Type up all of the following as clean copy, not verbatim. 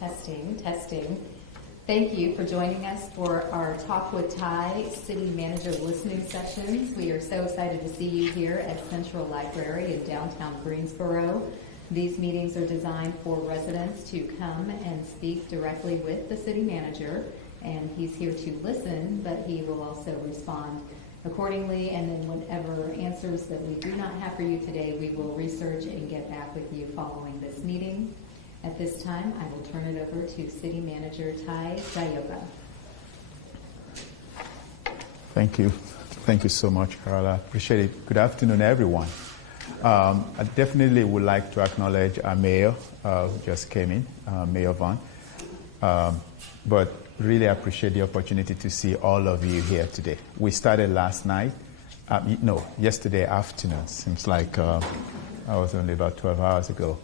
Testing, testing. Thank you for joining us for our Talk with Ty City Manager listening sessions. We are so excited to see you here at Central Library in downtown Greensboro. These meetings are designed for residents to come and speak directly with the city manager, and he's here to listen, but he will also respond accordingly, and then whatever answers that we do not have for you today, we will research and get back with you following this meeting. At this time, I will turn it over to City Manager Taiwo Jaiyeoba. Thank you. Thank you so much, Carla. I appreciate it. Good afternoon, everyone. I definitely would like to acknowledge our mayor who just came in, Mayor Vaughn. But really appreciate the opportunity to see all of you here today. We started last night, yesterday afternoon. Seems like I was only about 12 hours ago.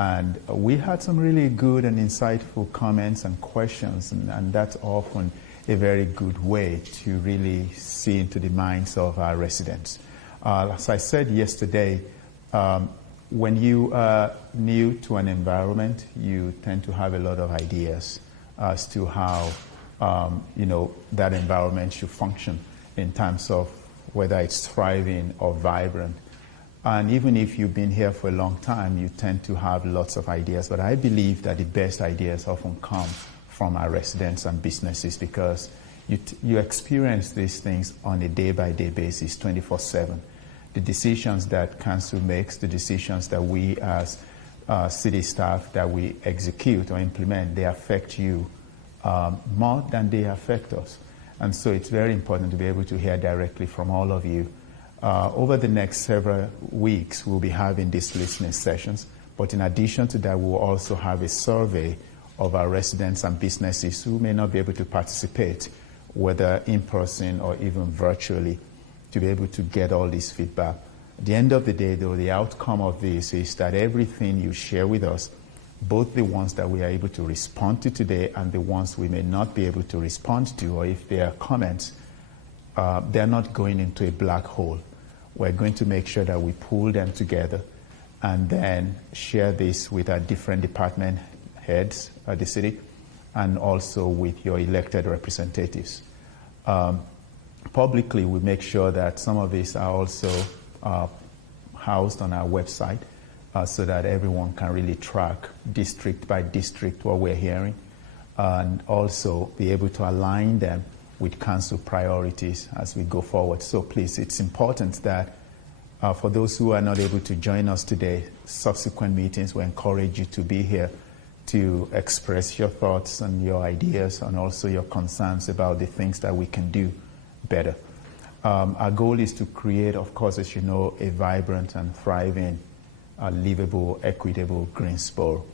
And we had some really good and insightful comments and questions, and that's often a very good way to really see into the minds of our residents. As I said yesterday, when you are new to an environment, you tend to have a lot of ideas as to how that environment should function in terms of whether it's thriving or vibrant. And even if you've been here for a long time, you tend to have lots of ideas. But I believe that the best ideas often come from our residents and businesses, because you experience these things on a day-by-day basis, 24/7. The decisions that council makes, the decisions that we as city staff that we execute or implement, they affect you more than they affect us. And so it's very important to be able to hear directly from all of you. Over the next several weeks, we'll be having these listening sessions. But in addition to that, we'll also have a survey of our residents and businesses who may not be able to participate, whether in person or even virtually, to be able to get all this feedback. At the end of the day, though, the outcome of this is that everything you share with us, both the ones that we are able to respond to today and the ones we may not be able to respond to, or if there are comments, they're not going into a black hole. We're going to make sure that we pull them together and then share this with our different department heads at the city and also with your elected representatives. Publicly, we make sure that some of these are also housed on our website so that everyone can really track district by district what we're hearing, and also be able to align them with council priorities as we go forward. So please, it's important that for those who are not able to join us today, subsequent meetings, we encourage you to be here to express your thoughts and your ideas and also your concerns about the things that we can do better. Our goal is to create, of course, as you know, a vibrant and thriving, livable, equitable Greensboro.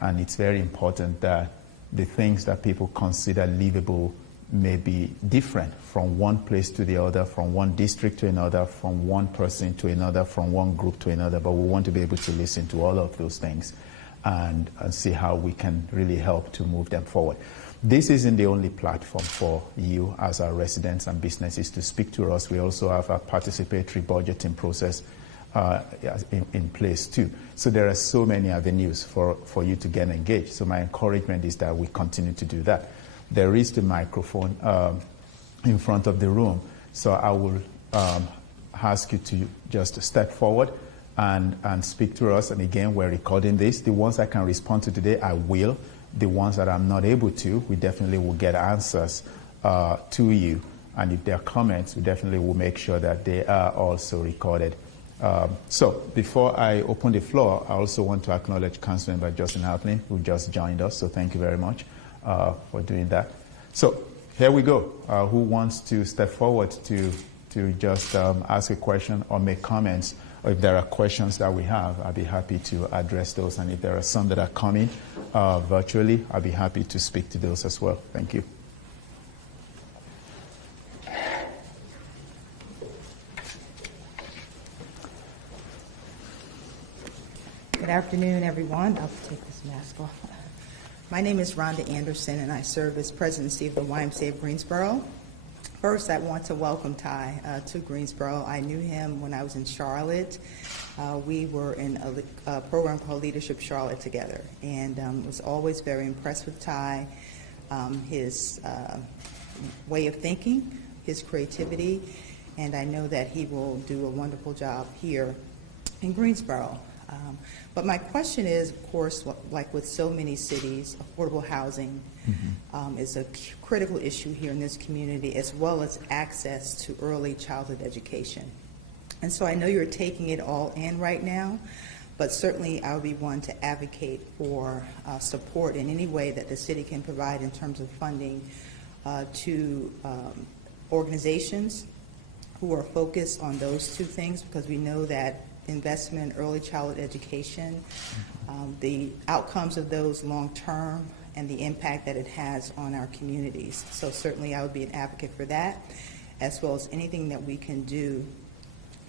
And it's very important that the things that people consider livable may be different from one place to the other, from one district to another, from one person to another, from one group to another. But we want to be able to listen to all of those things and see how we can really help to move them forward. This isn't the only platform for you as our residents and businesses to speak to us. We also have a participatory budgeting process in place too. So there are so many avenues for you to get engaged. So my encouragement is that we continue to do that. There is the microphone in front of the room. So I will ask you to just step forward and speak to us. And again, we're recording this. The ones I can respond to today, I will. The ones that I'm not able to, we definitely will get answers to you. And if there are comments, we definitely will make sure that they are also recorded. So before I open the floor, I also want to acknowledge Councilmember Justin Hartley, who just joined us. So thank you very much for doing that. So here we go. Who wants to step forward to just ask a question or make comments? Or if there are questions that we have, I'll be happy to address those. And if there are some that are coming virtually, I'll be happy to speak to those as well. Thank you. Good afternoon, everyone. I'll take this mask off. My name is Rhonda Anderson, and I serve as presidency of the YMCA of Greensboro. First, I want to welcome Ty to Greensboro. I knew him when I was in Charlotte. We were in a program called Leadership Charlotte together, and was always very impressed with Ty, his way of thinking, his creativity, and I know that he will do a wonderful job here in Greensboro. But my question is, of course, like with so many cities, affordable housing is a critical issue here in this community, as well as access to early childhood education. And so I know you're taking it all in right now, but certainly I would be one to advocate for support in any way that the city can provide in terms of funding to organizations who are focused on those two things, because we know that investment in early childhood education, the outcomes of those long term, and the impact that it has on our communities. So certainly I would be an advocate for that, as well as anything that we can do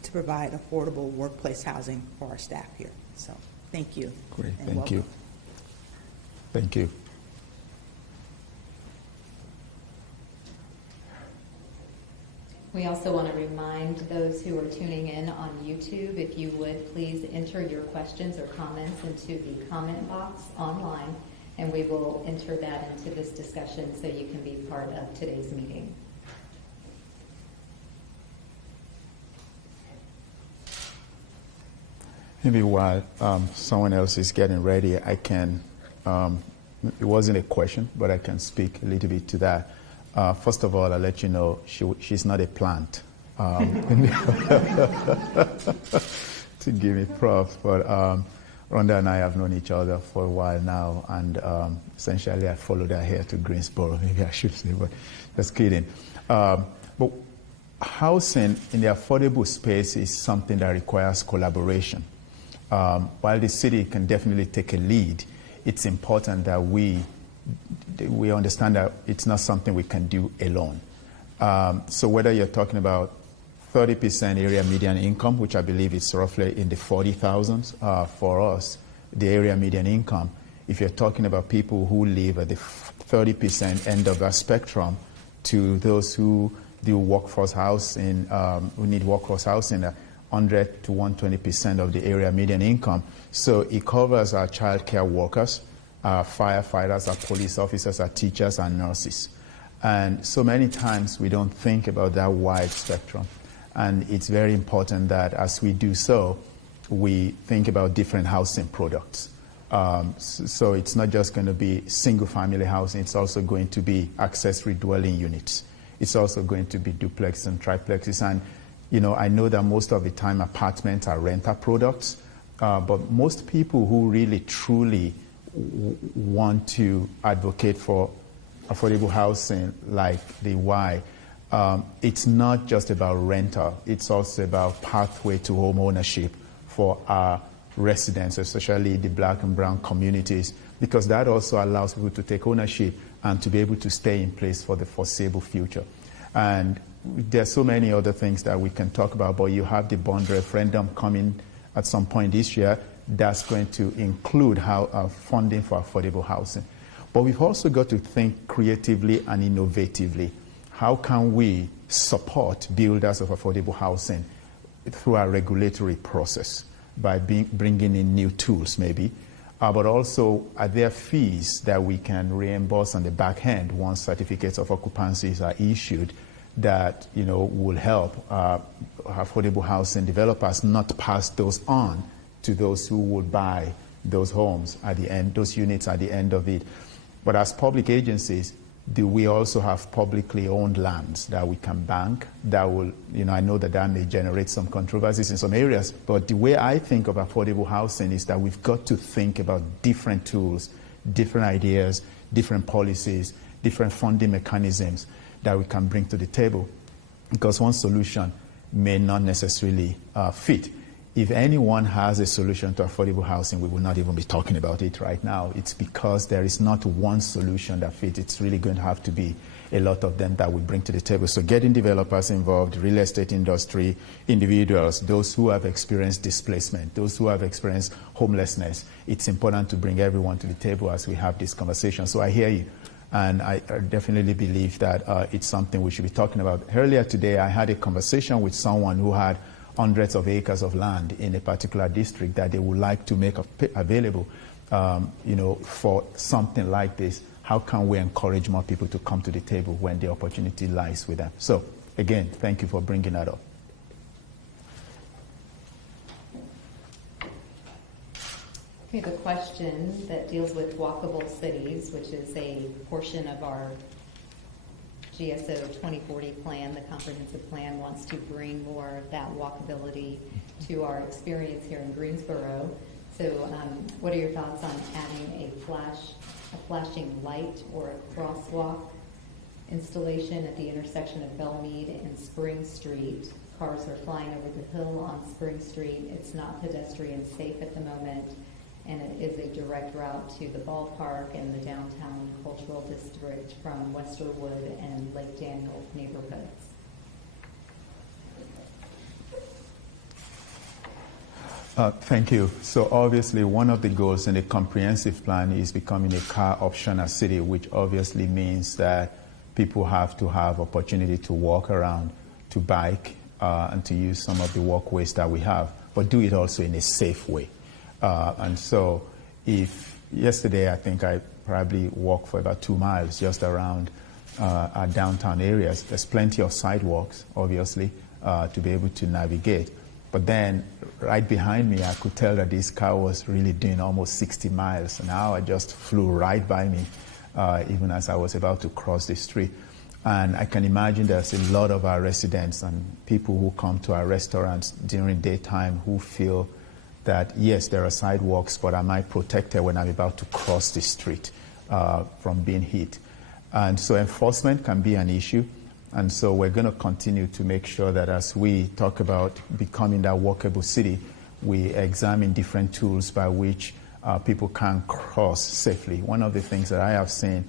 to provide affordable workplace housing for our staff here. So thank you. Great, and thank welcome. you. Thank you. We also want to remind those who are tuning in on YouTube, if you would please enter your questions or comments into the comment box online, and we will enter that into this discussion so you can be part of today's meeting. Maybe while someone else is getting ready, I can, it wasn't a question, but I can speak a little bit to that. First of all, I'll let you know she's not a plant, to give me props, but Rhonda and I have known each other for a while now, and essentially I followed her here to Greensboro, maybe I should say, but just kidding. But housing in the affordable space is something that requires collaboration. While the city can definitely take a lead, it's important that we understand that it's not something we can do alone. So whether you're talking about 30% area median income, which I believe is roughly in the 40,000s for us, the area median income, if you're talking about people who live at the 30% end of that spectrum, to those who do workforce housing, who need workforce housing, 100 to 120% of the area median income. So it covers our child care workers, our firefighters, our police officers, our teachers, and nurses. And so many times we don't think about that wide spectrum. And it's very important that as we do so, we think about different housing products. So it's not just going to be single-family housing, it's also going to be accessory dwelling units. It's also going to be duplex and triplexes. And you know, I know that most of the time apartments are rental products, but most people who really truly want to advocate for affordable housing like the Y, it's not just about rental, it's also about pathway to home ownership for our residents, especially the Black and brown communities, because that also allows people to take ownership and to be able to stay in place for the foreseeable future. And there's so many other things that we can talk about, but you have the bond referendum coming at some point this year that's going to include funding for affordable housing. But we've also got to think creatively and innovatively. How can we support builders of affordable housing through our regulatory process by bringing in new tools maybe, but also are there fees that we can reimburse on the back end once certificates of occupancies are issued that will help affordable housing developers not pass those on to those who would buy those homes at the end, those units at the end of it. But as public agencies, do we also have publicly owned lands that we can bank that will, I know that may generate some controversies in some areas, but the way I think of affordable housing is that we've got to think about different tools, different ideas, different policies, different funding mechanisms that we can bring to the table, because one solution may not necessarily fit. If anyone has a solution to affordable housing, we will not even be talking about it right now. It's because there is not one solution that fits. It's really going to have to be a lot of them that we bring to the table. So getting developers involved, real estate industry, individuals, those who have experienced displacement, those who have experienced homelessness, it's important to bring everyone to the table as we have this conversation. So I hear you. And I definitely believe that it's something we should be talking about. Earlier today, I had a conversation with someone who had hundreds of acres of land in a particular district that they would like to make available, for something like this. How can we encourage more people to come to the table when the opportunity lies with them? So, again, thank you for bringing that up. We have a question that deals with walkable cities, which is a portion of our GSO 2040 plan. The comprehensive plan wants to bring more of that walkability to our experience here in Greensboro. So what are your thoughts on adding a flashing light or a crosswalk installation at the intersection of Belle, Meade and Spring Street? Cars are flying over the hill on Spring Street. It's not pedestrian safe at the moment, and it is a direct route to the ballpark and the downtown cultural district from Westerwood and Lake Daniel neighborhoods. Thank you. So obviously one of the goals in the comprehensive plan is becoming a car optional city, which obviously means that people have to have opportunity to walk around, to bike, and to use some of the walkways that we have, but do it also in a safe way. And so if yesterday I think I probably walked for about 2 miles just around our downtown areas. There's plenty of sidewalks, obviously, to be able to navigate. But then right behind me, I could tell that this car was really doing almost 60 miles an hour. It just flew right by me, even as I was about to cross the street. And I can imagine there's a lot of our residents and people who come to our restaurants during daytime who feel that, yes, there are sidewalks, but am I protected when I'm about to cross the street from being hit? And so enforcement can be an issue. And so we're going to continue to make sure that as we talk about becoming that walkable city, we examine different tools by which people can cross safely. One of the things that I have seen,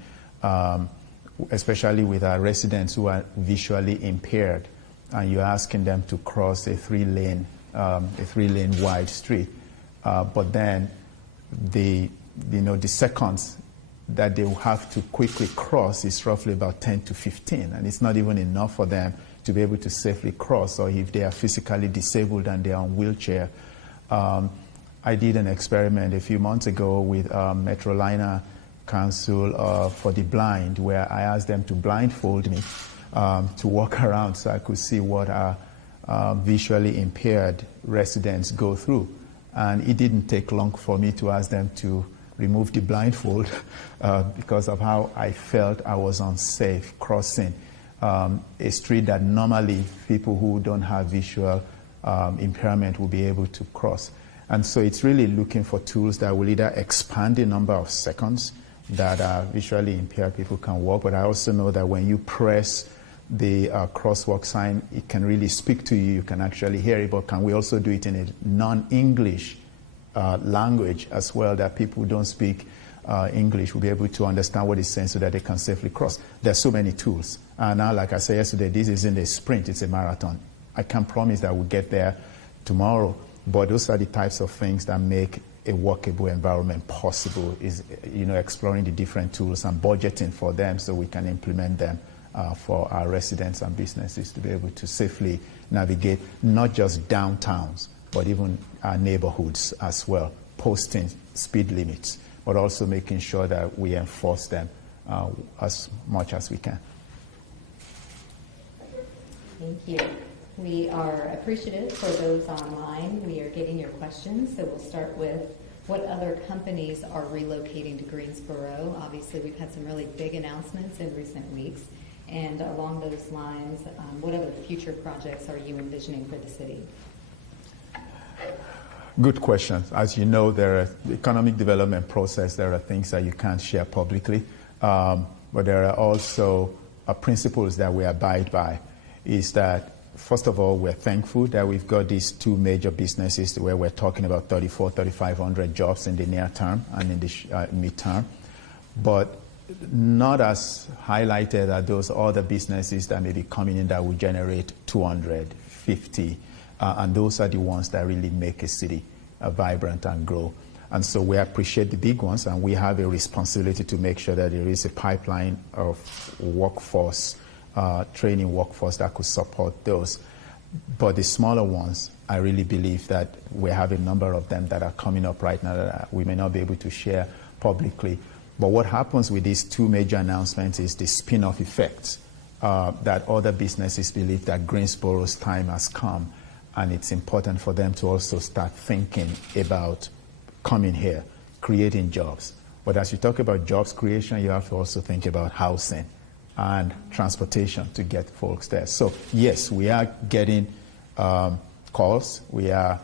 especially with our residents who are visually impaired, and you're asking them to cross a three-lane wide street, but then the seconds that they will have to quickly cross is roughly about 10 to 15, and it's not even enough for them to be able to safely cross, or if they are physically disabled and they are on wheelchair. I did an experiment a few months ago with Metroliner Council for the Blind, where I asked them to blindfold me to walk around so I could see what our visually impaired residents go through. And it didn't take long for me to ask them to remove the blindfold because of how I felt I was unsafe crossing a street that normally people who don't have visual impairment will be able to cross. And so it's really looking for tools that will either expand the number of seconds that visually impaired people can walk, but I also know that when you press the crosswalk sign, it can really speak to you. You can actually hear it, but can we also do it in a non-English language as well, that people who don't speak English will be able to understand what it's saying so that they can safely cross. There's so many tools. And now, like I said yesterday, this isn't a sprint, it's a marathon. I can't promise that we'll get there tomorrow, but those are the types of things that make a walkable environment possible, is exploring the different tools and budgeting for them so we can implement them for our residents and businesses to be able to safely navigate not just downtowns, but even our neighborhoods as well, posting speed limits, but also making sure that we enforce them as much as we can. Thank you. We are appreciative for those online. We are getting your questions, so we'll start with what other companies are relocating to Greensboro. Obviously, we've had some really big announcements in recent weeks. And along those lines, what other future projects are you envisioning for the city? Good question. As you know, the economic development process, there are things that you can't share publicly, but there are also principles that we abide by, is that, first of all, we're thankful that we've got these two major businesses where we're talking about 3,500 jobs in the near term and in the midterm, but not as highlighted are those other businesses that may be coming in that will generate 250, and those are the ones that really make a city vibrant and grow. And so we appreciate the big ones, and we have a responsibility to make sure that there is a pipeline of workforce, training workforce that could support those. But the smaller ones, I really believe that we have a number of them that are coming up right now that we may not be able to share publicly. But what happens with these two major announcements is the spin-off effect, that other businesses believe that Greensboro's time has come, and it's important for them to also start thinking about coming here, creating jobs. But as you talk about jobs creation, you have to also think about housing and transportation to get folks there. So yes, we are getting calls. We are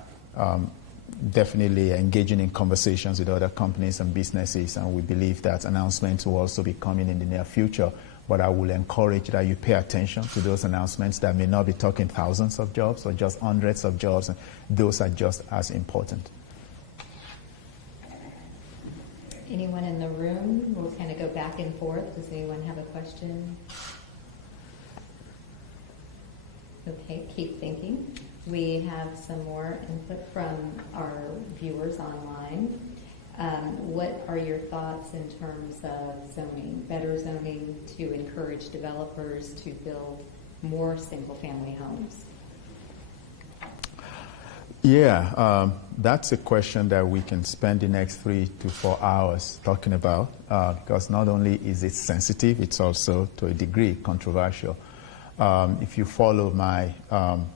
definitely engaging in conversations with other companies and businesses, and we believe that announcements will also be coming in the near future. But I will encourage that you pay attention to those announcements that may not be talking thousands of jobs or just hundreds of jobs, and those are just as important. Anyone in the room? We'll kind of go back and forth. Does anyone have a question? Okay, keep thinking. We have some more input from our viewers online. What are your thoughts in terms of zoning, better zoning to encourage developers to build more single-family homes? Yeah, that's a question that we can spend the next 3 to 4 hours talking about, because not only is it sensitive, it's also to a degree controversial. If you follow my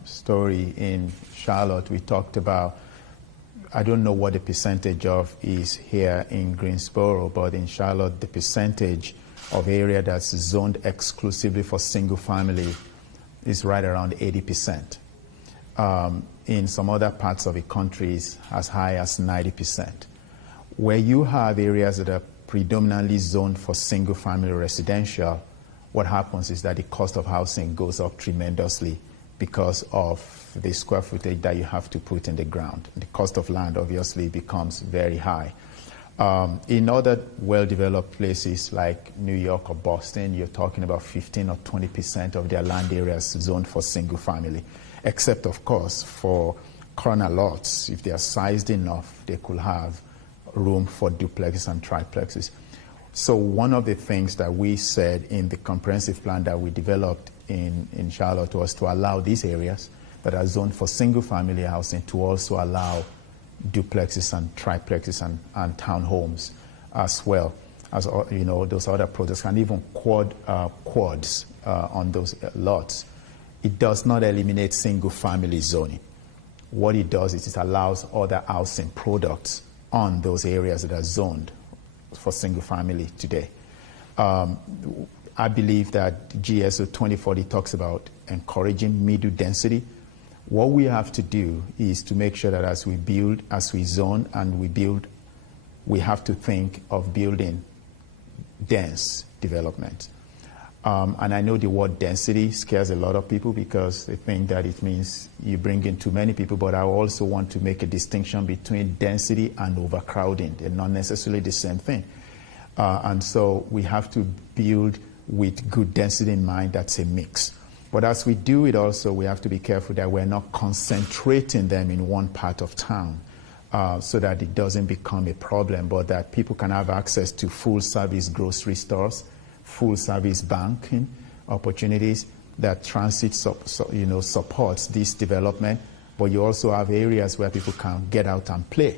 story in Charlotte, we talked about, I don't know what the percentage of is here in Greensboro, but in Charlotte, the percentage of area that's zoned exclusively for single family is right around 80%. In some other parts of the country is as high as 90%. Where you have areas that are predominantly zoned for single family residential, what happens is that the cost of housing goes up tremendously because of the square footage that you have to put in the ground. The cost of land obviously becomes very high. In other well-developed places like New York or Boston, you're talking about 15 or 20% of their land areas zoned for single family. Except, of course, for corner lots, if they are sized enough, they could have room for duplexes and triplexes. So one of the things that we said in the comprehensive plan that we developed in Charlotte was to allow these areas that are zoned for single-family housing to also allow duplexes and triplexes and townhomes as well as, you know, those other projects, and even quads on those lots. It does not eliminate single-family zoning. What it does is it allows other housing products on those areas that are zoned for single-family today. I believe that GSO 2040 talks about encouraging middle density. What we have to do is to make sure that as we build, as we zone and we build, we have to think of building dense development. And I know the word density scares a lot of people because they think that it means you bring in too many people, but I also want to make a distinction between density and overcrowding. They're not necessarily the same thing. And so we have to build with good density in mind. That's a mix. But as we do it also, we have to be careful that we're not concentrating them in one part of town so that it doesn't become a problem, but that people can have access to full-service grocery stores, full-service banking opportunities, that transit supports this development, but you also have areas where people can get out and play.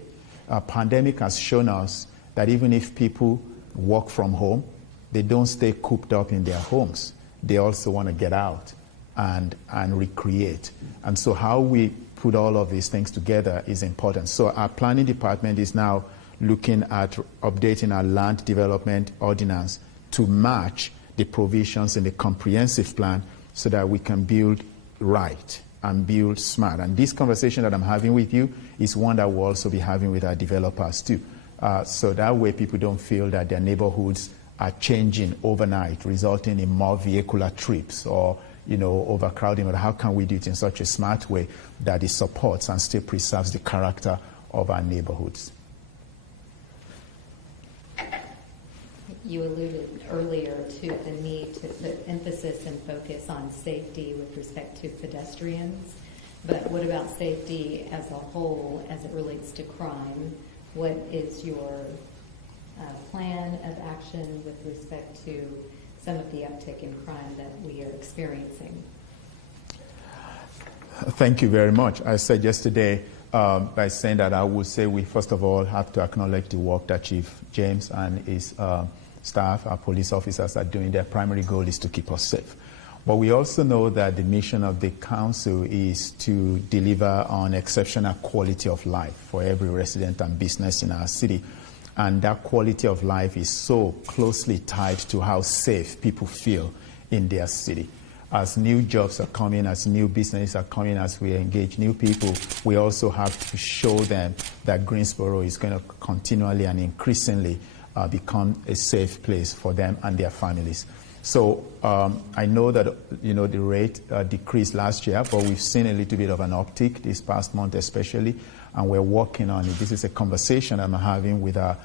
Pandemic has shown us that even if people work from home, they don't stay cooped up in their homes. They also want to get out and recreate. And so how we put all of these things together is important. So our planning department is now looking at updating our land development ordinance to match the provisions in the comprehensive plan so that we can build right and build smart. And this conversation that I'm having with you is one that we'll also be having with our developers too. So that way people don't feel that their neighborhoods are changing overnight, resulting in more vehicular trips or overcrowding. But how can we do it in such a smart way that it supports and still preserves the character of our neighborhoods? You alluded earlier to the need to put emphasis and focus on safety with respect to pedestrians, but what about safety as a whole as it relates to crime? what is your plan of action with respect to some of the uptick in crime that we are experiencing? Thank you very much. I said yesterday by saying that I would say we first of all have to acknowledge the work that Chief James and his staff, our police officers, are doing. Their primary goal is to keep us safe. But we also know that the mission of the council is to deliver on exceptional quality of life for every resident and business in our city. And that quality of life is so closely tied to how safe people feel in their city. As new jobs are coming, as new businesses are coming, as we engage new people, we also have to show them that Greensboro is going to continually and increasingly become a safe place for them and their families. So I know that the rate decreased last year, but we've seen a little bit of an uptick this past month especially, and we're working on it. This is a conversation I'm having with our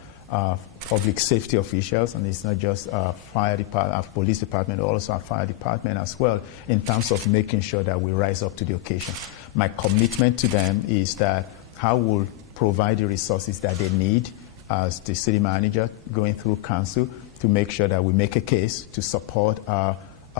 public safety officials, and it's not just fire department, our police department, but also our fire department as well, in terms of making sure that we rise up to the occasion. My commitment to them is that I will provide the resources that they need as the city manager going through council to make sure that we make a case to support our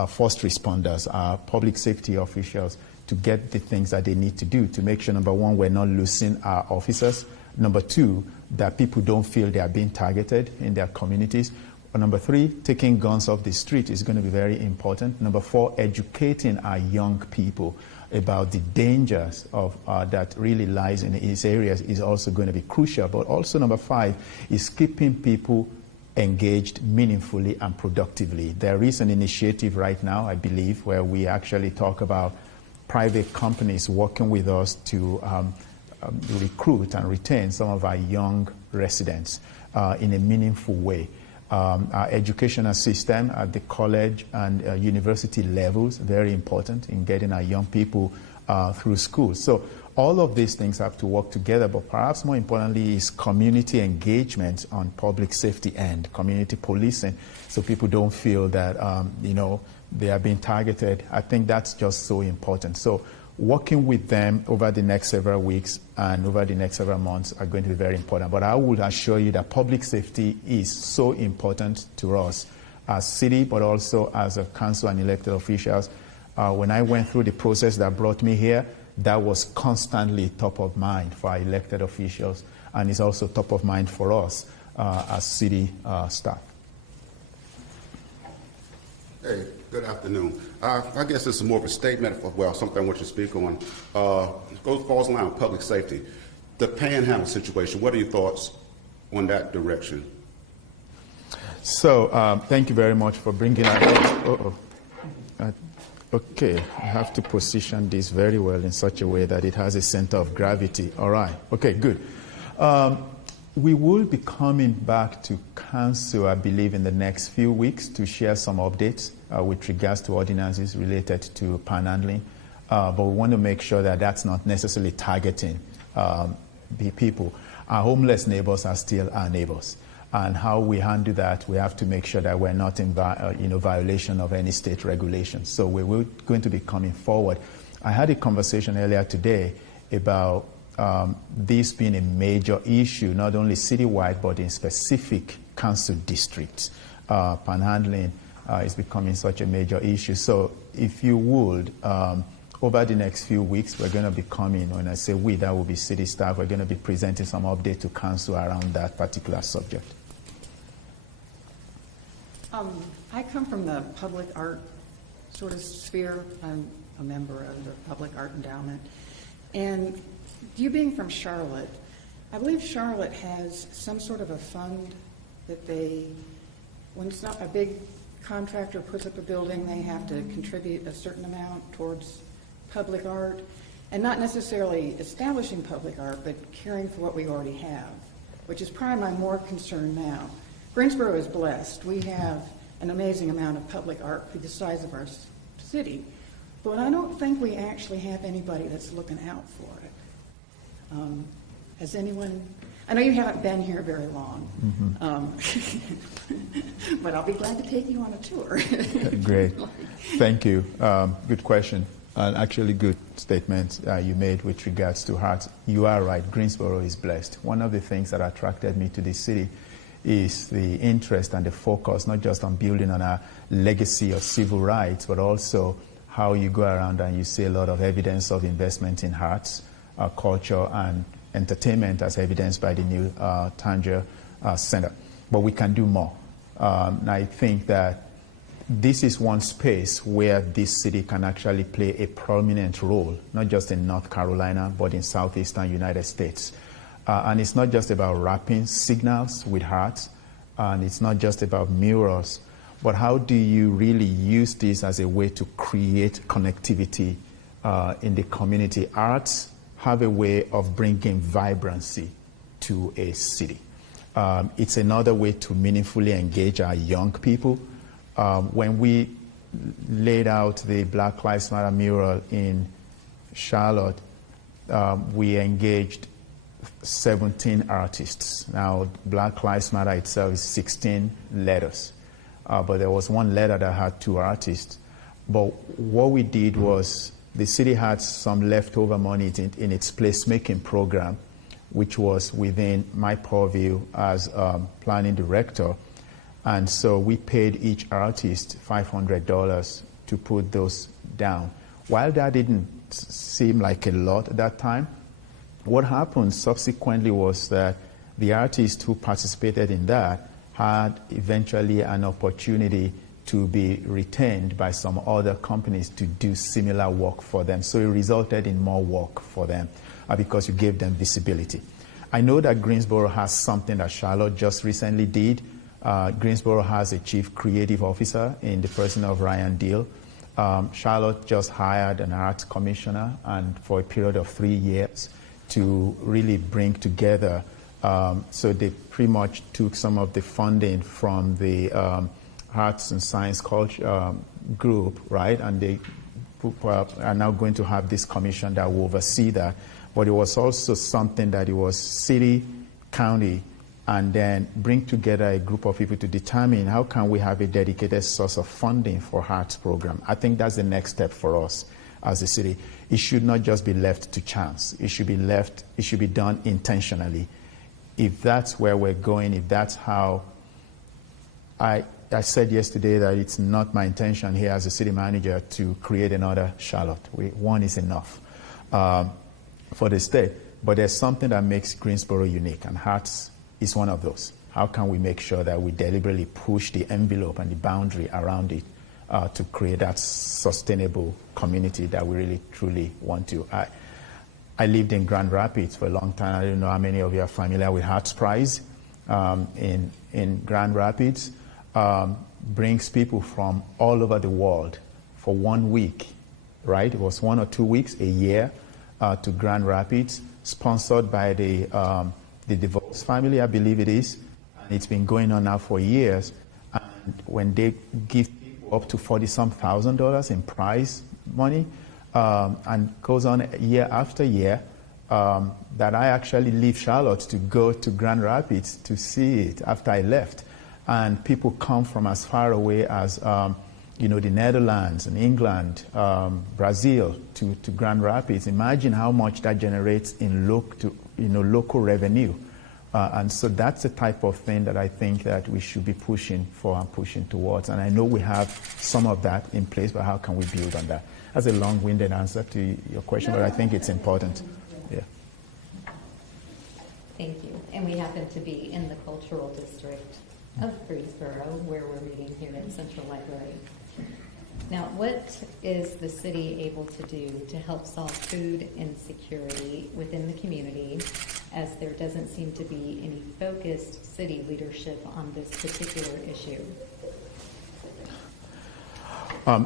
first responders, our public safety officials, to get the things that they need to do to make sure, number one, we're not losing our officers. Number two, that people don't feel they are being targeted in their communities. Or number three, taking guns off the street is going to be very important. Number four, educating our young people about the dangers of that really lies in these areas is also going to be crucial. But also number five is keeping people engaged meaningfully and productively. There is an initiative right now, I believe, where we actually talk about private companies working with us to recruit and retain some of our young residents in a meaningful way. Our educational system at the college and university levels, very important in getting our young people through school. So all of these things have to work together, but perhaps more importantly is community engagement on public safety and community policing, so people don't feel that they are being targeted. I think that's just so important. So working with them over the next several weeks and over the next several months are going to be very important. But I would assure you that public safety is so important to us as city, but also as a council and elected officials. When I went through the process that brought me here, that was constantly top of mind for our elected officials, and it's also top of mind for us as city staff. Hey, good afternoon. I guess this is more of a statement, something I want you to speak on. Falls in line with public safety. The Panhandle situation, what are your thoughts on that direction? So, thank you very much for bringing that up. Okay, I have to position this very well in such a way that it has a center of gravity. All right, okay, good. We will be coming back to council, I believe, in the next few weeks to share some updates with regards to ordinances related to panhandling. But we want to make sure that that's not necessarily targeting the people. Our homeless neighbors are still our neighbors. And how we handle that, we have to make sure that we're not in violation of any state regulations. So we're going to be coming forward. I had a conversation earlier today about this being a major issue, not only citywide, but in specific council districts. Panhandling is becoming such a major issue. So if you would, over the next few weeks, we're going to be coming, when I say we, that will be city staff, we're going to be presenting some update to council around that particular subject. I come from the public art sort of sphere. I'm a member of the Public Art Endowment. And you being from Charlotte, I believe Charlotte has some sort of a fund that when it's not a big contractor puts up a building, they have to contribute a certain amount towards public art, and not necessarily establishing public art, but caring for what we already have, which is probably my more concern now. Greensboro is blessed. We have an amazing amount of public art for the size of our city, but I don't think we actually have anybody that's looking out for it. Has anyone? I know you haven't been here very long, but I'll be glad to take you on a tour. Great. Thank you. Good question. an actually good statement you made with regards to hearts. You are right, Greensboro is blessed. One of the things that attracted me to this city is the interest and the focus, not just on building on our legacy of civil rights, but also how you go around and you see a lot of evidence of investment in arts, culture, and entertainment, as evidenced by the new Tanger Center. But we can do more. And I think that this is one space where this city can actually play a prominent role, not just in North Carolina, but in southeastern United States. And it's not just about wrapping signals with hearts, and it's not just about murals, but how do you really use this as a way to create connectivity in the community? Arts have a way of bringing vibrancy to a city. It's another way to meaningfully engage our young people. When we laid out the Black Lives Matter mural in Charlotte, we engaged 17 artists. Now, Black Lives Matter itself is 16 letters, but there was one letter that had 2 artists. But what we did was the city had some leftover money in its placemaking program, which was within my purview as planning director. And so we paid each artist $500 to put those down. While that didn't seem like a lot at that time, what happened subsequently was that the artists who participated in that had eventually an opportunity to be retained by some other companies to do similar work for them. So it resulted in more work for them because you gave them visibility. I know that Greensboro has something that Charlotte just recently did. Greensboro has a chief creative officer in the person of Ryan Deal. Charlotte just hired an arts commissioner, and for a period of 3 years to really bring together. So they pretty much took some of the funding from the Arts and Science Culture group, right? And they are now going to have this commission that will oversee that. But it was also something that it was city, county, and then bring together a group of people to determine how can we have a dedicated source of funding for arts program. I think that's the next step for us as a city. It should not just be left to chance. It should be done intentionally. If that's where we're going, if that's how, I said yesterday that it's not my intention here as a city manager to create another Charlotte. One is enough for the state. But there's something that makes Greensboro unique, and arts is one of those. How can we make sure that we deliberately push the envelope and the boundary around it to create that sustainable community that we really, truly want to? I lived in Grand Rapids for a long time. I don't know how many of you are familiar with Arts Prize in Grand Rapids. Brings people from all over the world for 1 week, right? It was 1 or 2 weeks, a year, to Grand Rapids, sponsored by the DeVos family, I believe it is. And it's been going on now for years. And when they give people up to $40,000 in prize money, and goes on year after year, that I actually leave Charlotte to go to Grand Rapids to see it after I left. And people come from as far away as the Netherlands and England, Brazil to Grand Rapids. Imagine how much that generates in local revenue. And so that's the type of thing that I think that we should be pushing for and pushing towards. And I know we have some of that in place, but how can we build on that? That's a long-winded answer to your question, but I think it's important. Yeah. Thank you. And we happen to be in the cultural district of Greensboro, where we're meeting here at Central Library. Now, what is the city able to do to help solve food insecurity within the community, as there doesn't seem to be any focused city leadership on this particular issue?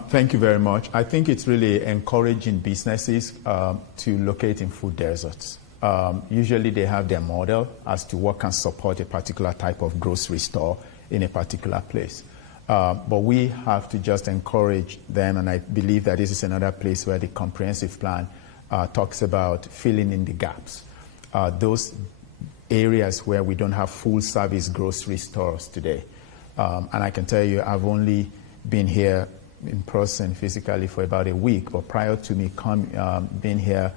Thank you very much. I think it's really encouraging businesses to locate in food deserts. Usually they have their model as to what can support a particular type of grocery store in a particular place. But we have to just encourage them, and I believe that this is another place where the comprehensive plan talks about filling in the gaps. Those areas where we don't have full-service grocery stores today. And I can tell you, I've only been here in person physically for about a week, but prior to me being here,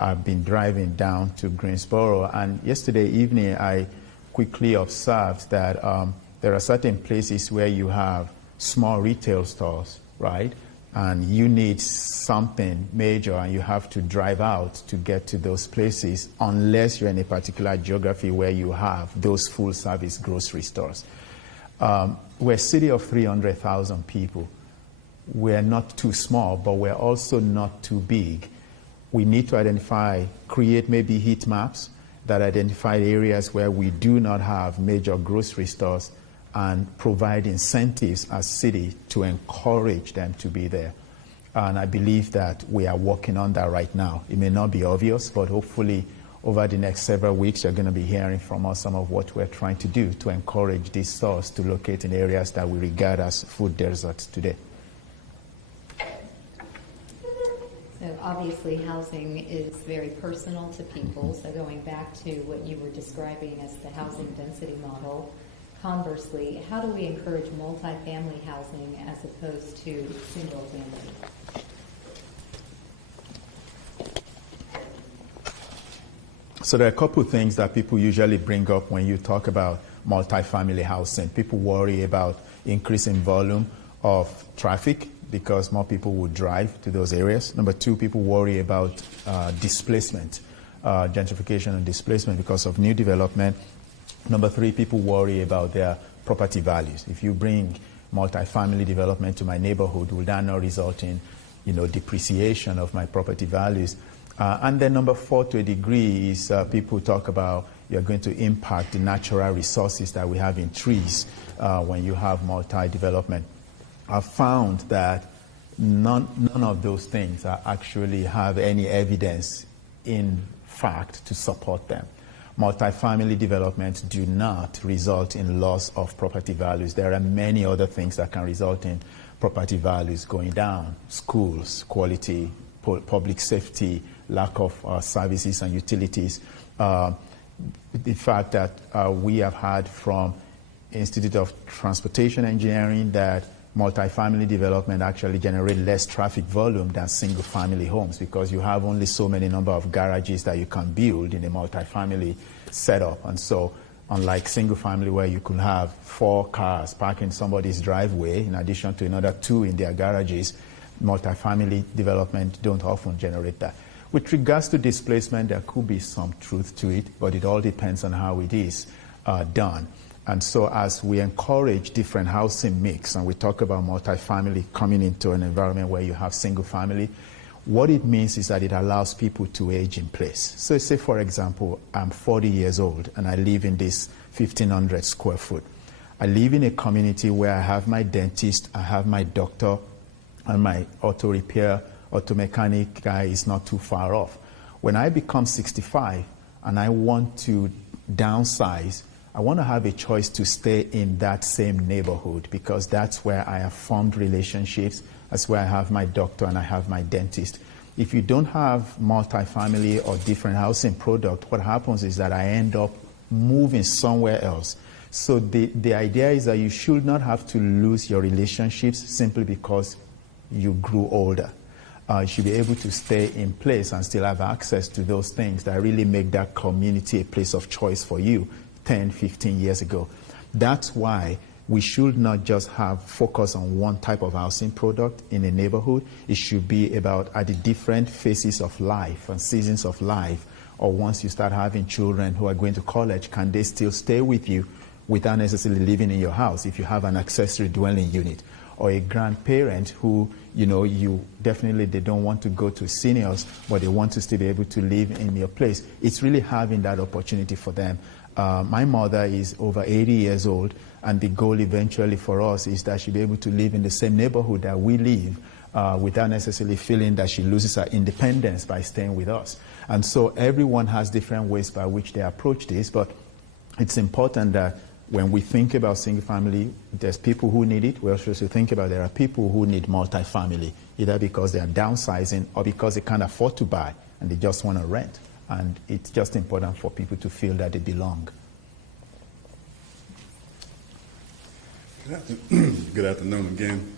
I've been driving down to Greensboro, and yesterday evening I quickly observed that there are certain places where you have small retail stores, right? And you need something major and you have to drive out to get to those places unless you're in a particular geography where you have those full-service grocery stores. We're a city of 300,000 people. We're not too small, but we're also not too big. We need to create maybe heat maps that identify areas where we do not have major grocery stores and provide incentives as city to encourage them to be there. And I believe that we are working on that right now. It may not be obvious, but hopefully over the next several weeks, you're going to be hearing from us some of what we're trying to do to encourage these stores to locate in areas that we regard as food deserts today. So obviously, housing is very personal to people. So going back to what you were describing as the housing density model, conversely, how do we encourage multifamily housing as opposed to single family? So there are a couple of things that people usually bring up when you talk about multifamily housing. People worry about increasing volume of traffic because more people will drive to those areas. Number two, people worry about displacement, gentrification and displacement because of new development. Number three, people worry about their property values. If you bring multifamily development to my neighborhood, will that not result in, depreciation of my property values? And then number four, to a degree, is people talk about you're going to impact the natural resources that we have in trees when you have multi-development. I've found that none of those things actually have any evidence in fact to support them. Multifamily developments do not result in loss of property values. There are many other things that can result in property values going down: schools, quality, public safety, lack of services and utilities. The fact that we have had from Institute of Transportation Engineering that multifamily development actually generate less traffic volume than single family homes because you have only so many number of garages that you can build in a multifamily setup. And so unlike single family where you could have 4 cars parked in somebody's driveway in addition to another 2 in their garages, multifamily development don't often generate that. With regards to displacement, there could be some truth to it, but it all depends on how it is done. And so as we encourage different housing mix, and we talk about multifamily coming into an environment where you have single family, what it means is that it allows people to age in place. So say, for example, I'm 40 years old and I live in this 1,500 square foot. I live in a community where I have my dentist, I have my doctor, and my auto repair, auto mechanic guy is not too far off. When I become 65 and I want to downsize, I want to have a choice to stay in that same neighborhood because that's where I have formed relationships. That's where I have my doctor and I have my dentist. If you don't have multifamily or different housing product, what happens is that I end up moving somewhere else. So the idea is that you should not have to lose your relationships simply because you grew older. You should be able to stay in place and still have access to those things that really make that community a place of choice for you 10, 15 years ago. That's why we should not just have focus on one type of housing product in a neighborhood. It should be about at the different phases of life and seasons of life, or once you start having children who are going to college, can they still stay with you without necessarily living in your house if you have an accessory dwelling unit? Or a grandparent who, they don't want to go to seniors, but they want to still be able to live in your place. It's really having that opportunity for them. My mother is over 80 years old, and the goal eventually for us is that she'll be able to live in the same neighborhood that we live without necessarily feeling that she loses her independence by staying with us. And so everyone has different ways by which they approach this, but it's important that when we think about single family, there's people who need it. We also should think about there are people who need multifamily, either because they are downsizing or because they can't afford to buy and they just want to rent. And it's just important for people to feel that they belong. Good afternoon again.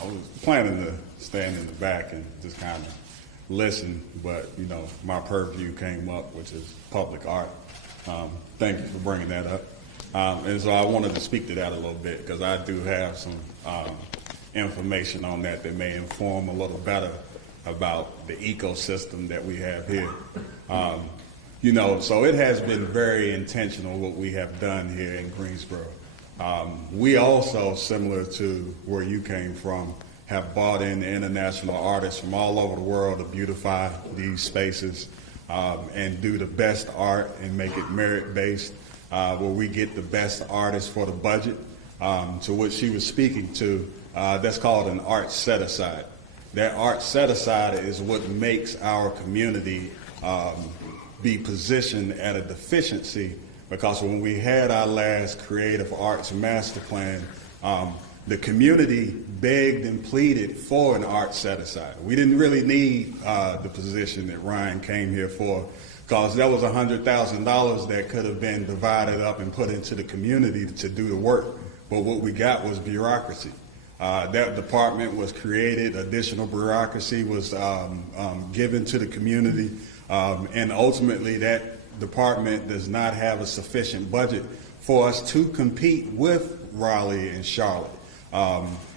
I was planning to stand in the back and just kind of listen, but my purview came up, which is public art. Thank you for bringing that up. And so I wanted to speak to that a little bit because I do have some information on that may inform a little better about the ecosystem that we have here. So it has been very intentional what we have done here in Greensboro. We also, similar to where you came from, have brought in international artists from all over the world to beautify these spaces and do the best art and make it merit-based, where we get the best artists for the budget. To what she was speaking to, that's called an art set-aside. That art set-aside is what makes our community be positioned at a deficiency, because when we had our last creative arts master plan, the community begged and pleaded for an art set-aside. We didn't really need the position that Ryan came here for, because that was $100,000 that could have been divided up and put into the community to do the work. But what we got was bureaucracy. That department was created, additional bureaucracy was given to the community, and ultimately that department does not have a sufficient budget for us to compete with Raleigh and Charlotte.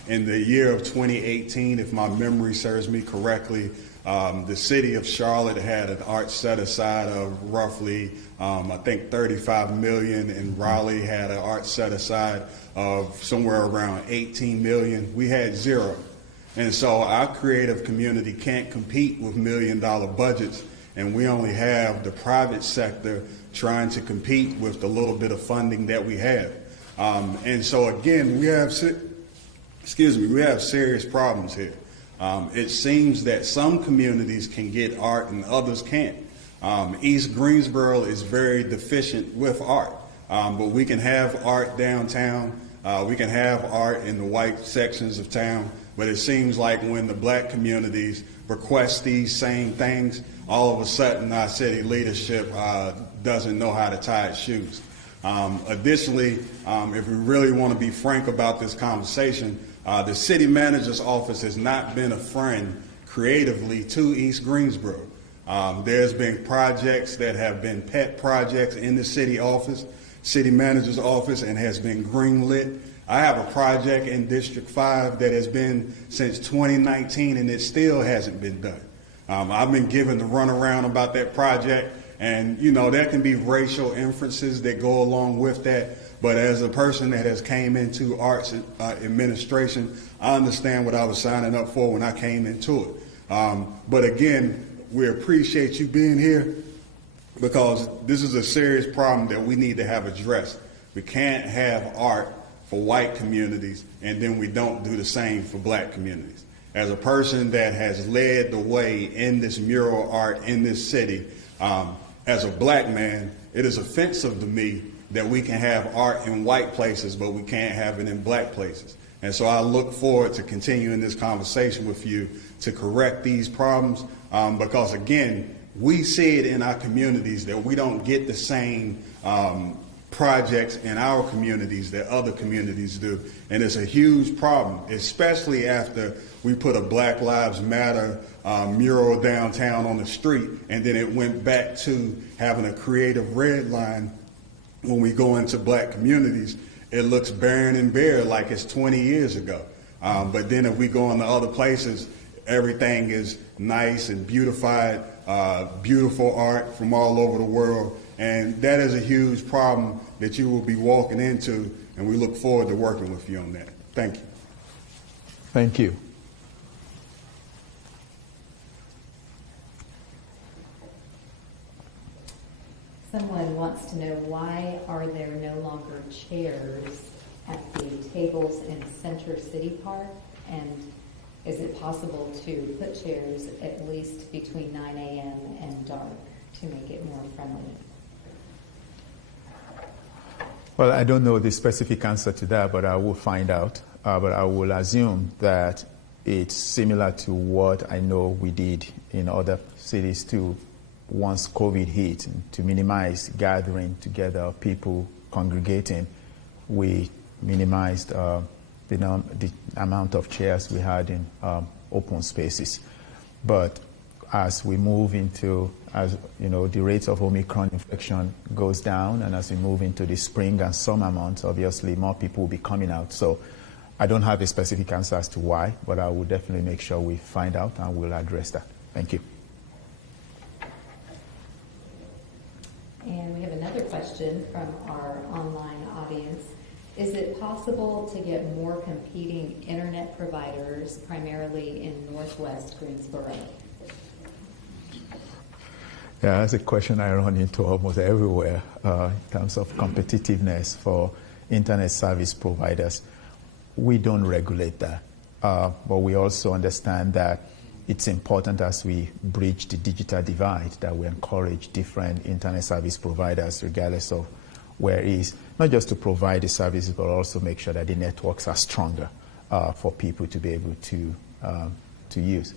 In the year of 2018, if my memory serves me correctly, the city of Charlotte had an art set aside of roughly, I think 35 million, and Raleigh had an art set aside of somewhere around 18 million. We had zero. And so our creative community can't compete with $1 million budgets, and we only have the private sector trying to compete with the little bit of funding that we have. And so again, we have serious problems here. It seems that some communities can get art and others can't. East Greensboro is very deficient with art, but we can have art downtown. We can have art in the white sections of town, but it seems like when the black communities request these same things, all of a sudden our city leadership doesn't know how to tie its shoes. Additionally, if we really want to be frank about this conversation, the city manager's office has not been a friend creatively to East Greensboro. There's been projects that have been pet projects in the city manager's office, and has been greenlit. I have a project in District 5 that has been since 2019, and it still hasn't been done. I've been given the runaround about that project, and there can be racial inferences that go along with that. But as a person that has came into arts administration, I understand what I was signing up for when I came into it. But again, we appreciate you being here, because this is a serious problem that we need to have addressed. We can't have art for white communities and then we don't do the same for black communities. As a person that has led the way in this mural art in this city, as a black man, it is offensive to me that we can have art in white places, but we can't have it in black places. And so I look forward to continuing this conversation with you to correct these problems, because again, we see it in our communities that we don't get the same projects in our communities that other communities do. And it's a huge problem, especially after we put a Black Lives Matter mural downtown on the street, and then it went back to having a creative red line. When we go into black communities, it looks barren and bare like it's 20 years ago. But then if we go into other places, everything is nice and beautified, beautiful art from all over the world. And that is a huge problem that you will be walking into, and we look forward to working with you on that. Thank you. Thank you. Someone wants to know, why are there no longer chairs at the tables in Center City Park? And is it possible to put chairs at least between 9 a.m. and dark to make it more friendly? Well, I don't know the specific answer to that, but I will find out. But I will assume that it's similar to what I know we did in other cities too, once COVID hit, to minimize gathering together, people congregating. We minimized the amount of chairs we had in open spaces. But as we move into, as you know, the rates of Omicron infection goes down, and as we move into the spring and summer months, obviously more people will be coming out. So I don't have a specific answer as to why, but I will definitely make sure we find out and we'll address that. Thank you. And we have another question from our online audience. Is it possible to get more competing internet providers, primarily in Northwest Greensboro? Yeah, that's a question I run into almost everywhere in terms of competitiveness for internet service providers. We don't regulate that, but we also understand that it's important as we bridge the digital divide that we encourage different internet service providers, regardless of where it is, not just to provide the services, but also make sure that the networks are stronger for people to be able to use.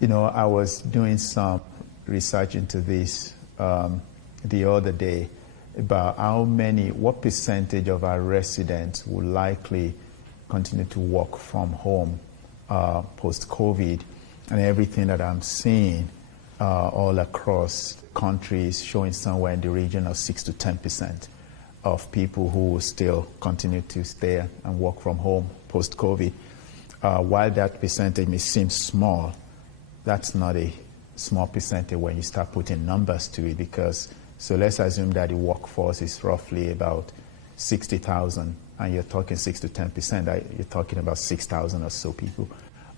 You know, I was doing some research into this the other day about what percentage of our residents will likely continue to work from home post-COVID, and everything that I'm seeing all across the country is showing somewhere in the region of 6 to 10% of people who will still continue to stay and work from home post-COVID. While that percentage may seem small, that's not a small percentage when you start putting numbers to it, because so let's assume that the workforce is roughly about 60,000, and you're talking 6 to 10%, you're talking about 6,000 or so people.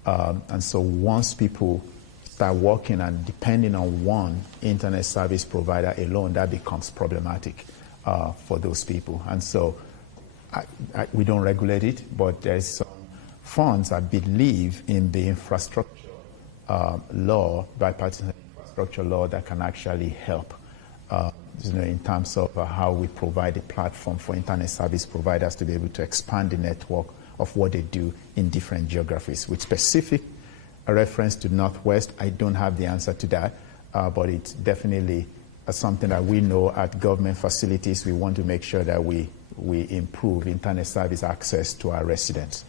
And so once people start working and depending on one internet service provider alone, that becomes problematic for those people. And so we don't regulate it, but there's some funds, I believe, in the infrastructure law, bipartisan infrastructure law, that can actually help in terms of how we provide a platform for internet service providers to be able to expand the network of what they do in different geographies. With specific reference to Northwest, I don't have the answer to that, but it's definitely something that we know at government facilities. We want to make sure that we improve internet service access to our residents.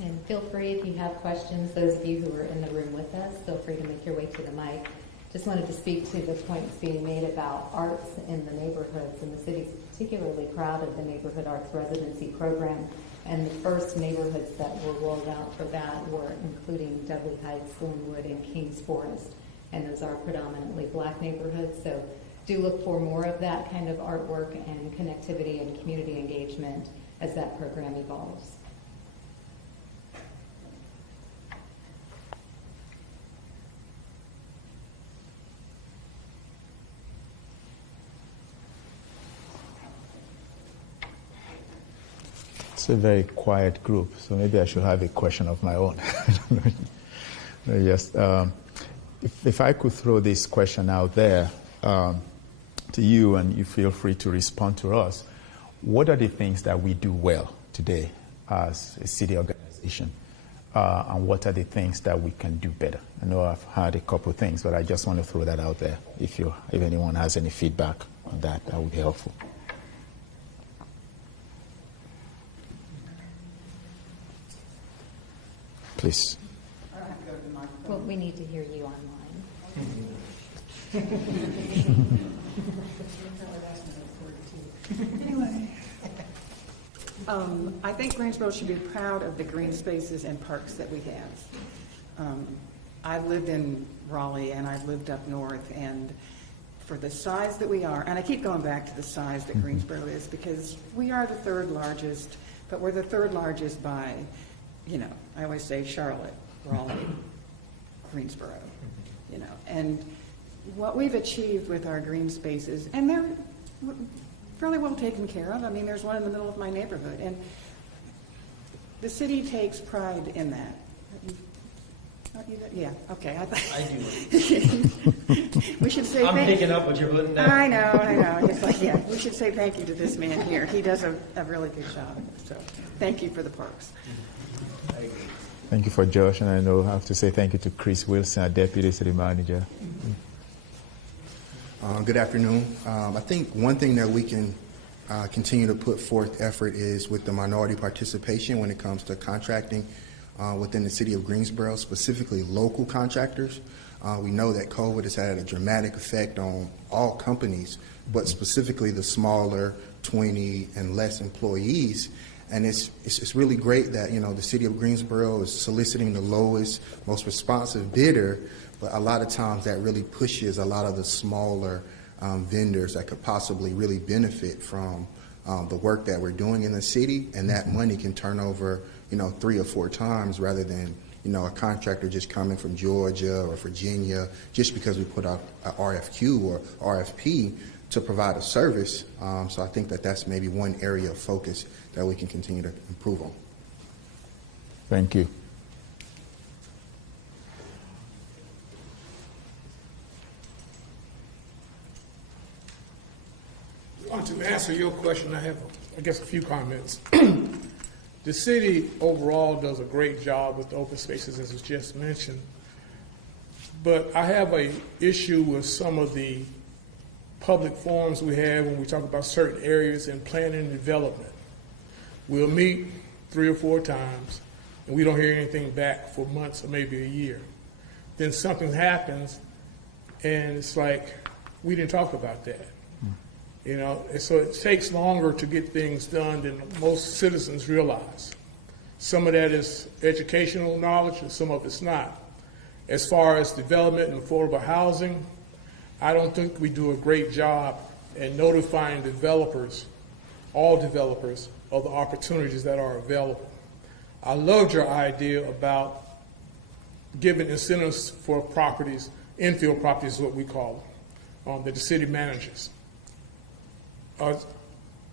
And feel free, if you have questions, those of you who are in the room with us, feel free to make your way to the mic. Just wanted to speak to the points being made about arts in the neighborhoods, and the city's particularly proud of the Neighborhood Arts Residency Program. And the first neighborhoods that were rolled out for that were including Dudley Heights, Glenwood, and Kings Forest. And those are predominantly Black neighborhoods. So do look for more of that kind of artwork and connectivity and community engagement as that program evolves. It's a very quiet group, so maybe I should have a question of my own. Yes, if I could throw this question out there to you, and you feel free to respond to us, what are the things that we do well today as a city organization, and what are the things that we can do better? I know I've had a couple of things, but I just want to throw that out there. If anyone has any feedback on that, that would be helpful. Please. Well, we need to hear you online. I think Greensboro should be proud of the green spaces and parks that we have. I've lived in Raleigh and I've lived up north, and for the size that we are, and I keep going back to the size that Greensboro is, because we are the third largest, but we're the third largest by, I always say Charlotte, Raleigh, Greensboro, and what we've achieved with our green spaces, and they're fairly well taken care of. I mean, there's one in the middle of my neighborhood, and the city takes pride in that. Yeah, okay. I do. We should say I'm picking up what you're putting down. I know. It's like, yeah, we should say thank you to this man here. He does a really good job. So thank you for the parks. Thank you for Josh, and I know I have to say thank you to Chris Wilson, our Deputy City Manager. Good afternoon. I think one thing that we can continue to put forth effort is with the minority participation when it comes to contracting within the city of Greensboro, specifically local contractors. We know that COVID has had a dramatic effect on all companies, but specifically the smaller 20 and less employees. And it's really great that, you know, the city of Greensboro is soliciting the lowest, most responsive bidder, but a lot of times that really pushes a lot of the smaller vendors that could possibly really benefit from the work that we're doing in the city, and that money can turn over, you know, 3 or 4 times rather than, you know, a contractor just coming from Georgia or Virginia just because we put out a RFQ or RFP to provide a service. So I think that that's maybe one area of focus that we can continue to improve on. Thank you. To answer your question, I have, I guess, a few comments. The city overall does a great job with the open spaces, as was just mentioned. But I have a issue with some of the public forums we have when we talk about certain areas in planning and development. We'll meet 3 or 4 times, and we don't hear anything back for months or maybe a year. Then something happens, and it's like, we didn't talk about that. You know, and so it takes longer to get things done than most citizens realize. Some of that is educational knowledge, and some of it's not. As far as development and affordable housing, I don't think we do a great job at notifying developers, all developers, of the opportunities that are available. I loved your idea about giving incentives for properties, infill properties is what we call them, that the city manages. A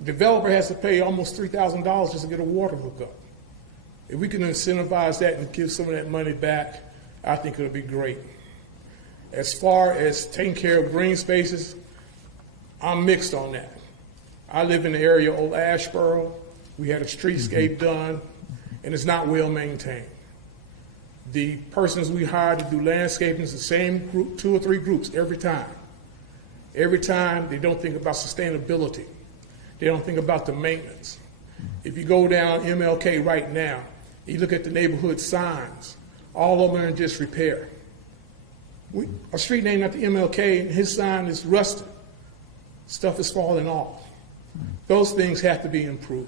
developer has to pay almost $3,000 just to get a water hookup. If we can incentivize that and give some of that money back, I think it'll be great. As far as taking care of green spaces, I'm mixed on that. I live in the area of Old Ashboro. We had a streetscape done, and it's not well maintained. The persons we hired to do landscaping is the same group, 2 or 3 groups every time. Every time, they don't think about sustainability. They don't think about the maintenance. If you go down MLK right now, you look at the neighborhood signs, all of them are in disrepair. A street named after MLK, and his sign is rusted. Stuff is falling off. Those things have to be improved.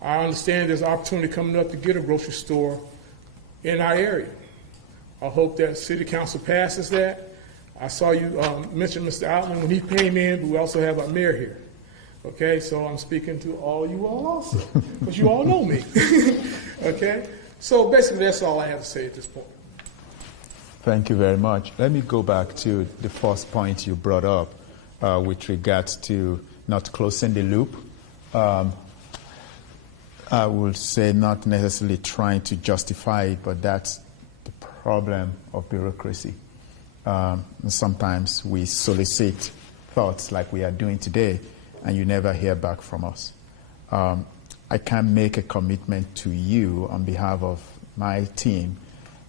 I understand there's opportunity coming up to get a grocery store in our area. I hope that City Council passes that. I saw you mention Mr. Outland when he came in, but we also have our mayor here. Okay, so I'm speaking to all you all also, because you all know me. Okay, so basically that's all I have to say at this point. Thank you very much. Let me go back to the first point you brought up with regards to not closing the loop. I would say not necessarily trying to justify it, but that's the problem of bureaucracy. Sometimes we solicit thoughts like we are doing today, and you never hear back from us. I can make a commitment to you on behalf of my team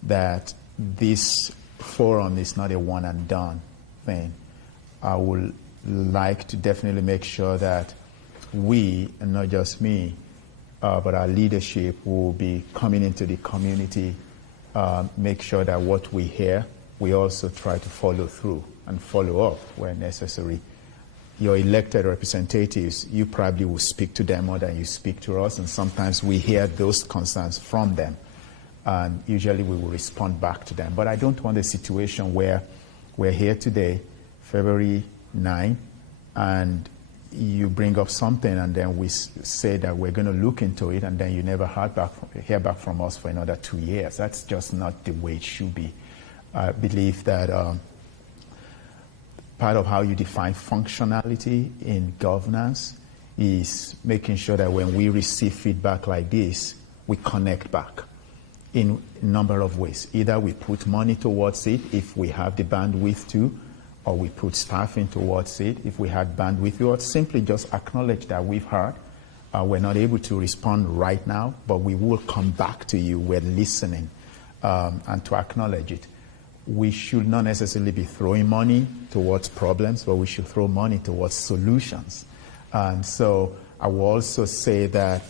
that this forum is not a one and done thing. I would like to definitely make sure that we, and not just me, but our leadership will be coming into the community, make sure that what we hear, we also try to follow through and follow up where necessary. Your elected representatives, you probably will speak to them more than you speak to us, and sometimes we hear those concerns from them, and usually we will respond back to them. But I don't want a situation where we're here today, February 9, and you bring up something and then we say that we're going to look into it, and then you never hear back from us for another 2 years. That's just not the way it should be. I believe that part of how you define functionality in governance is making sure that when we receive feedback like this, we connect back in a number of ways. Either we put money towards it if we have the bandwidth to, or we put staffing towards it if we had bandwidth, or simply just acknowledge that we've heard. We're not able to respond right now, but we will come back to you. We're listening, and to acknowledge it. We should not necessarily be throwing money towards problems, but we should throw money towards solutions. And so I will also say that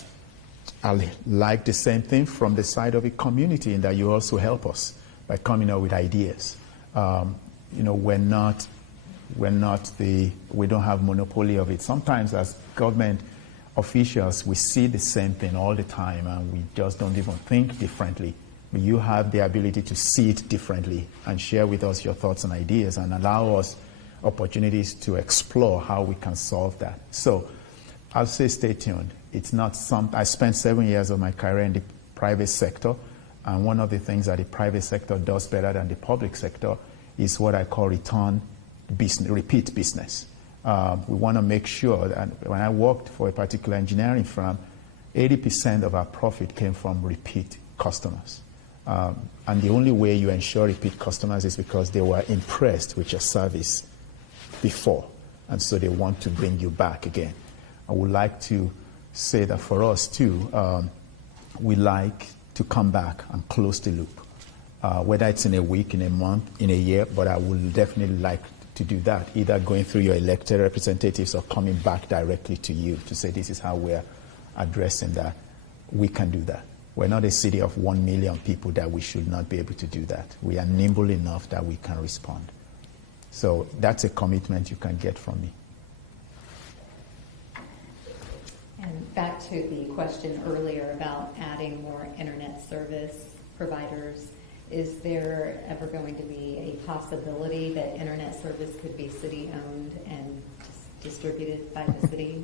I like the same thing from the side of the community, in that you also help us by coming up with ideas. You know, we don't have monopoly of it. Sometimes as government officials, we see the same thing all the time and we just don't even think differently. But you have the ability to see it differently and share with us your thoughts and ideas and allow us opportunities to explore how we can solve that. So I'll say stay tuned. It's not something. I spent 7 years of my career in the private sector, and one of the things that the private sector does better than the public sector is what I call repeat business. We want to make sure that when I worked for a particular engineering firm, 80% of our profit came from repeat customers. And the only way you ensure repeat customers is because they were impressed with your service before, and so they want to bring you back again. I would like to say that for us too, we like to come back and close the loop, whether it's in a week, in a month, in a year, but I would definitely like to do that, either going through your elected representatives or coming back directly to you to say this is how we're addressing that. We can do that. We're not a city of 1 million people that we should not be able to do that. We are nimble enough that we can respond. So that's a commitment you can get from me. And back to the question earlier about adding more internet service providers, is there ever going to be a possibility that internet service could be city-owned and distributed by the city?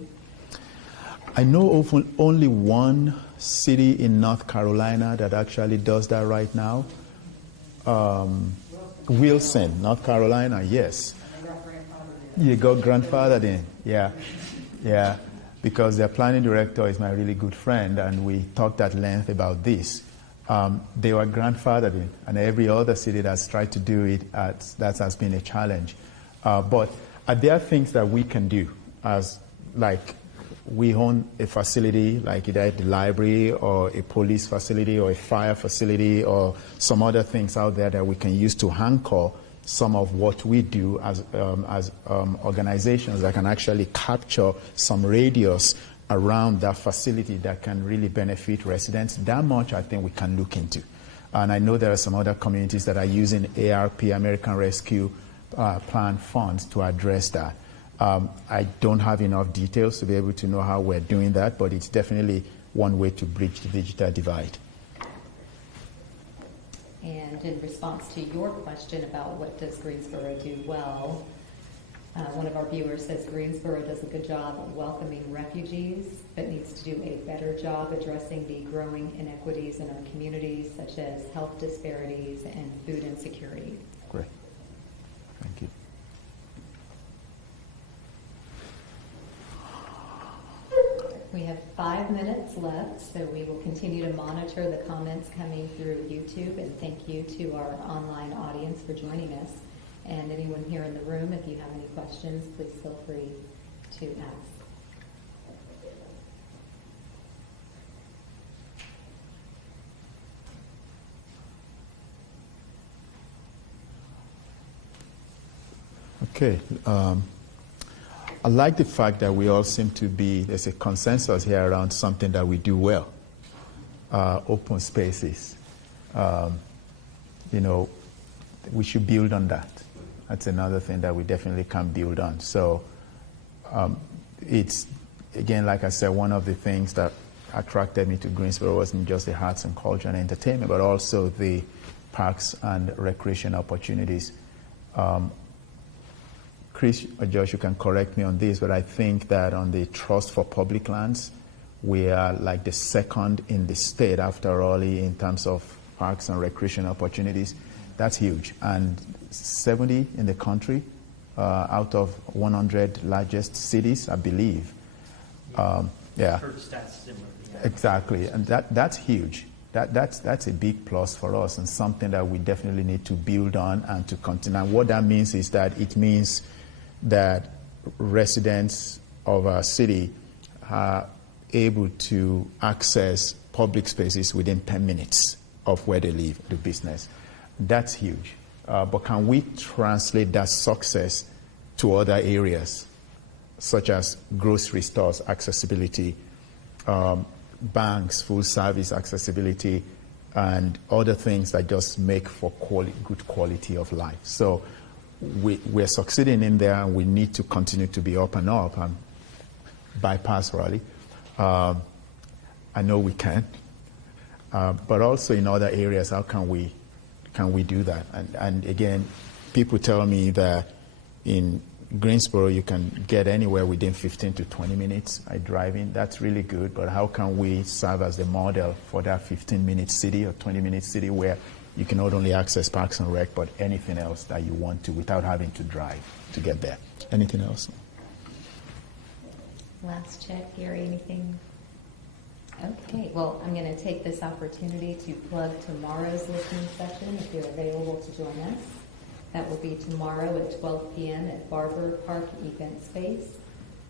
I know of only one city in North Carolina that actually does that right now. Wilson, North Carolina, yes. You got grandfathered in, yeah. Because their planning director is my really good friend, and we talked at length about this. They were grandfathered in, and every other city that's tried to do it, that has been a challenge. But there are things that we can do, as like we own a facility, like either at the library or a police facility or a fire facility or some other things out there that we can use to anchor some of what we do as organizations that can actually capture some radius around that facility that can really benefit residents. That much I think we can look into. And I know there are some other communities that are using ARP, American Rescue Plan funds to address that. I don't have enough details to be able to know how we're doing that, but it's definitely one way to bridge the digital divide. And in response to your question about what does Greensboro do well, one of our viewers says Greensboro does a good job of welcoming refugees, but needs to do a better job addressing the growing inequities in our communities, such as health disparities and food insecurity. Great. Thank you. We have 5 minutes left, so we will continue to monitor the comments coming through YouTube, and thank you to our online audience for joining us. And anyone here in the room, if you have any questions, please feel free to ask. Okay. I like the fact that we all seem to be, there's a consensus here around something that we do well. Open spaces. We should build on that. That's another thing that we definitely can build on. So it's, again, like I said, one of the things that attracted me to Greensboro wasn't just the arts and culture and entertainment, but also the parks and recreation opportunities. Chris or Josh, you can correct me on this, but I think that on the Trust for Public Lands, we are like the second in the state after Raleigh in terms of parks and recreation opportunities. That's huge. And 70 in the country out of 100 largest cities, I believe. Yeah. Heard stats similar. Yeah. Exactly. And that's huge. That's a big plus for us and something that we definitely need to build on and to continue. And what that means is that it means that residents of our city are able to access public spaces within 10 minutes of where they live, the business. That's huge. But can we translate that success to other areas? such as grocery stores accessibility, banks, full service accessibility, and other things that just make for good quality of life. So we're succeeding in there, and we need to continue to be up and up and bypass Raleigh. I know we can, but also in other areas, how can we do that? And again, people tell me that in Greensboro, you can get anywhere within 15 to 20 minutes by driving. That's really good, but how can we serve as the model for that 15-minute city or 20-minute city where you can not only access Parks and Rec, but anything else that you want to without having to drive to get there? Anything else? Last check, Gary, anything? Okay, well, I'm going to take this opportunity to plug tomorrow's listening session if you're available to join us. That will be tomorrow at 12 p.m. at Barber Park Event Space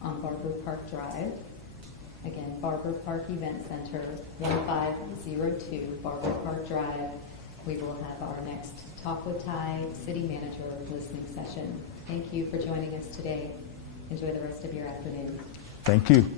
on Barber Park Drive. Again, Barber Park Event Center, 1502 Barber Park Drive. We will have our next Talk with Ty City Manager listening session. Thank you for joining us today. Enjoy the rest of your afternoon. Thank you.